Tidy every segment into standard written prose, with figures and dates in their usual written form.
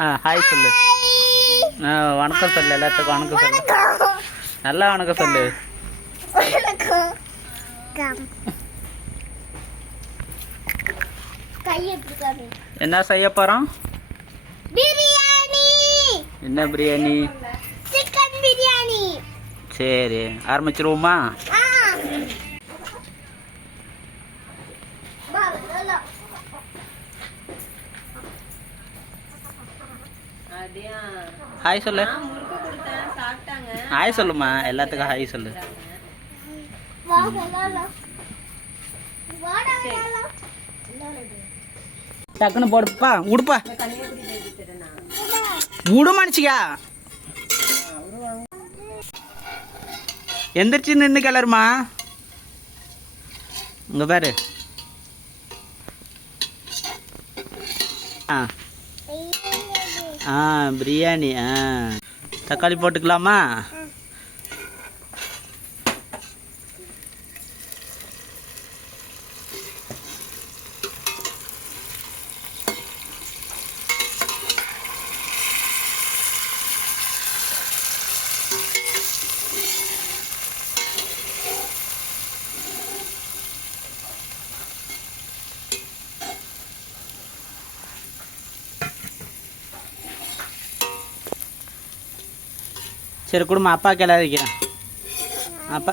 Hi சொல்லு. வணக்கம் சொல்லு, எல்லாத்துக்கும் வணக்கம் சொல்லு. நல்லா வணக்கம் சொல்லு. என்ன செய்ய போறோம்? பிரியாணி. என்ன பிரியாணி? சிக்கன் பிரியாணி. சரி, ஆரம்பிச்சிருவோமா? ஹாய் சொல்லு. ஹாய் சொல்லுமா, எல்லாத்துக்கும் ஹாய் சொல்லு. டக்குன்னு போடுப்பா, உடுப்பா, உடு மனுச்சியா. எந்திரிச்சு நின்று கிளறுமா. இங்க பாரு. பிரியாணி. தக்காளி போட்டுக்கலாமா? சரி கொடுமா, அப்பா கிளறிக்கிறேன். அப்பா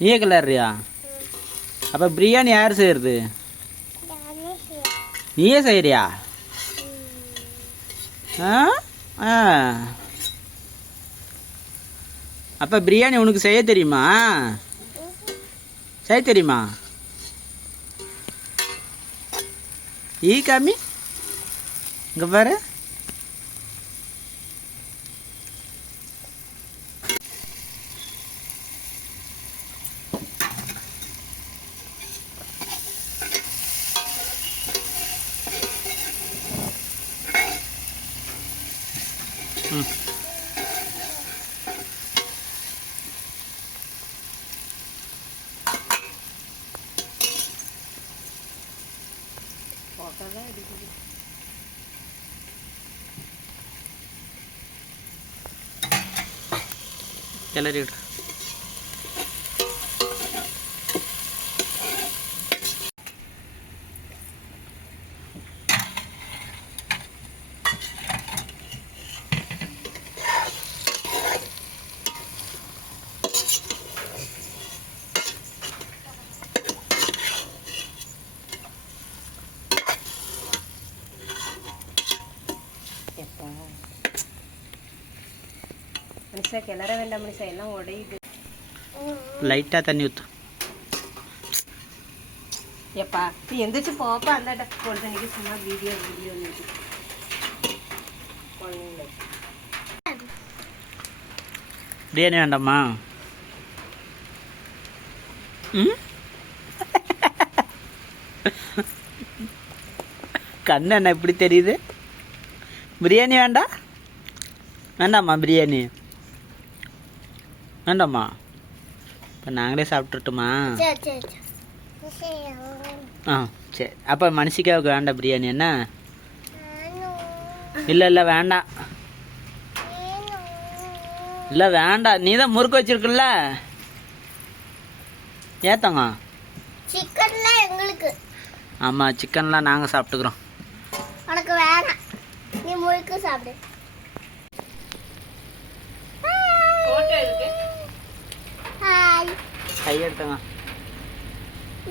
நீயே கிளறியா? அப்போ பிரியாணி யார் செய்கிறது? நீயே செய்கிறியா? அப்போ பிரியாணி உனக்கு செய்ய தெரியுமா? செய்ய தெரியுமா? காமி, இங்கே பாரு. கிளறி விடு. மனுஷா கிளற வேண்டாம் மனுஷா, எல்லாம் உடையுது. லைட்டாக தண்ணி ஊற்று. எப்பா நீ எந்திரிச்சு போப்பா. அந்த பொழுது சும்மா வீடியோ பிரியாணி வேண்டாமா? கண்ணு என்ன இப்படி தெரியுது? பிரியாணி வேண்டாம்? வேண்டாம்மா பிரியாணி வேண்டாம்மா. இப்போ நாங்களே சாப்பிட்டுட்டுமா? சரி. அப்போ மனுஷிக்காவுக்கு வேண்டாம் பிரியாணி என்ன? இல்லை வேண்டாம். இல்லை வேண்டாம். நீ தான் முறுக்கு வச்சிருக்குல்ல, ஏத்தங்க. சிக்கன்லாம் எங்களுக்கு. ஆமாம், சிக்கன்லாம் நாங்கள் சாப்பிட்டுக்கிறோம். உனக்கு வேணாம், நீ முறுக்கு சாப்பிடு. ஹாய். கை எடுத்துங்க.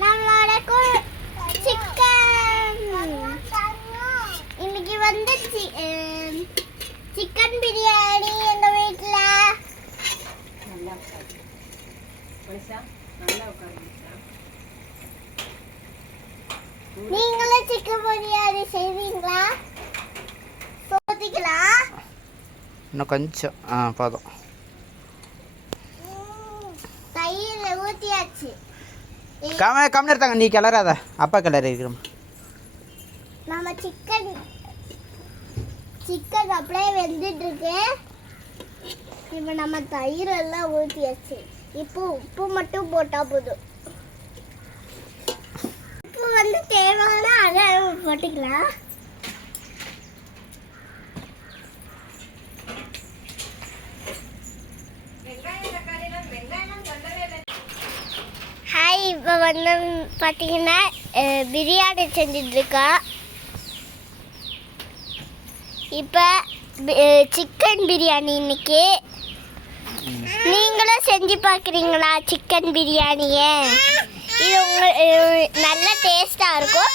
நம்மளோட சிக்கன் இன்னைக்கு வந்து சிக்கன் பிரியாணி எங்க வீட்ல. நல்லா மனுஷா, நல்லா உட்காரு. நீங்களும் சிக்கன் பிரியாணி செய்வீங்களா? சோதிக்கலாம். இன்னும் கொஞ்சம் போதும். தயிர் ஊற்றியாச்சு. கம்மி எடுத்தாங்க. நீ கிளறாத, அப்பா கிளறி இருக்கிறோம். நம்ம சிக்கன் அப்படியே வெந்துட்டு இருக்கு. இப்போ நம்ம தயிர் எல்லாம் ஊற்றியாச்சு. இப்போ உப்பு மட்டும் போட்டா போதும். உப்பு வந்து தேவையான அளவு போட்டுக்கலாம். இப்போ வந்து பார்த்தீங்கன்னா பிரியாணி செஞ்சிட்ருக்கோம். இப்போ சிக்கன் பிரியாணி இன்னைக்கு. நீங்களும் செஞ்சு பார்க்குறீங்களா சிக்கன் பிரியாணியை? இது நல்ல டேஸ்ட்டாக இருக்கும்.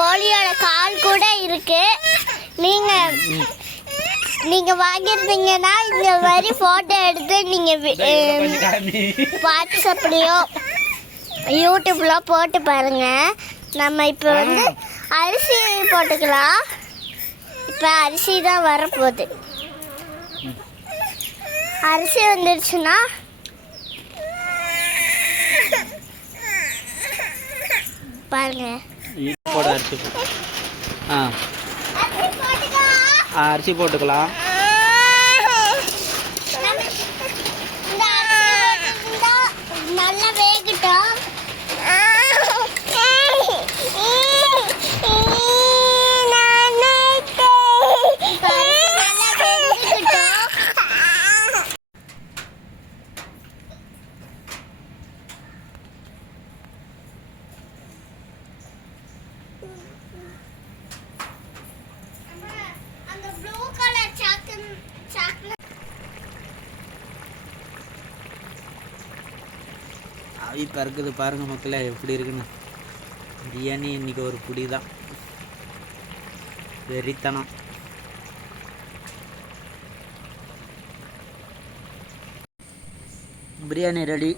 கோழியோட கால் கூட இருக்குது. நீங்கள் வாங்கியிருந்தீங்கன்னா இந்த மாதிரி ஃபோட்டோ எடுத்து நீங்கள் வாட்ஸ்அப்லேயோ யூடியூப்லாம் போட்டு பாருங்கள். நம்ம இப்போ வந்து அரிசி போட்டுக்கலாம். இப்போ அரிசி தான் வரப்போகுது. அரிசி வந்துடுச்சுன்னா பாருங்க. அரிசி போட்டுக்கலாம். நல்லா வேகட்டும். ஆவி பறக்குது பாருங்க மக்களே, எப்படி இருக்குன்னு. பிரியாணி இன்னைக்கு ஒரு புடி தான், வெறித்தனம். பிரியாணி ரெடி.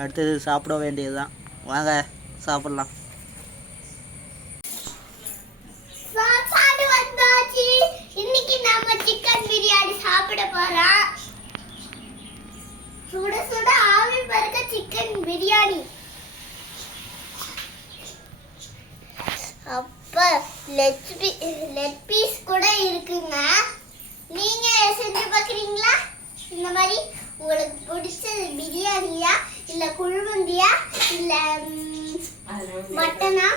அடுத்தது சாப்பிட வேண்டியதுதான். வாங்க சாப்பிட்லாம். சாப்பாடு வந்தாச்சு. இன்னைக்கு நம்ம சிக்கன் பிரியாணி சாப்பிட போறோம். சுட சுட ஆவி பறக்க சிக்கன் பிரியாணி. அப்ப லெக் பீஸ் கூட இருக்குங்க. நீங்க செஞ்சு பார்க்குறீங்களா? இந்த மாதிரி உங்களுக்கு பிடிச்சது பிரியாணியா, இல்லை குழுமந்தியா, இல்லை மட்டனா?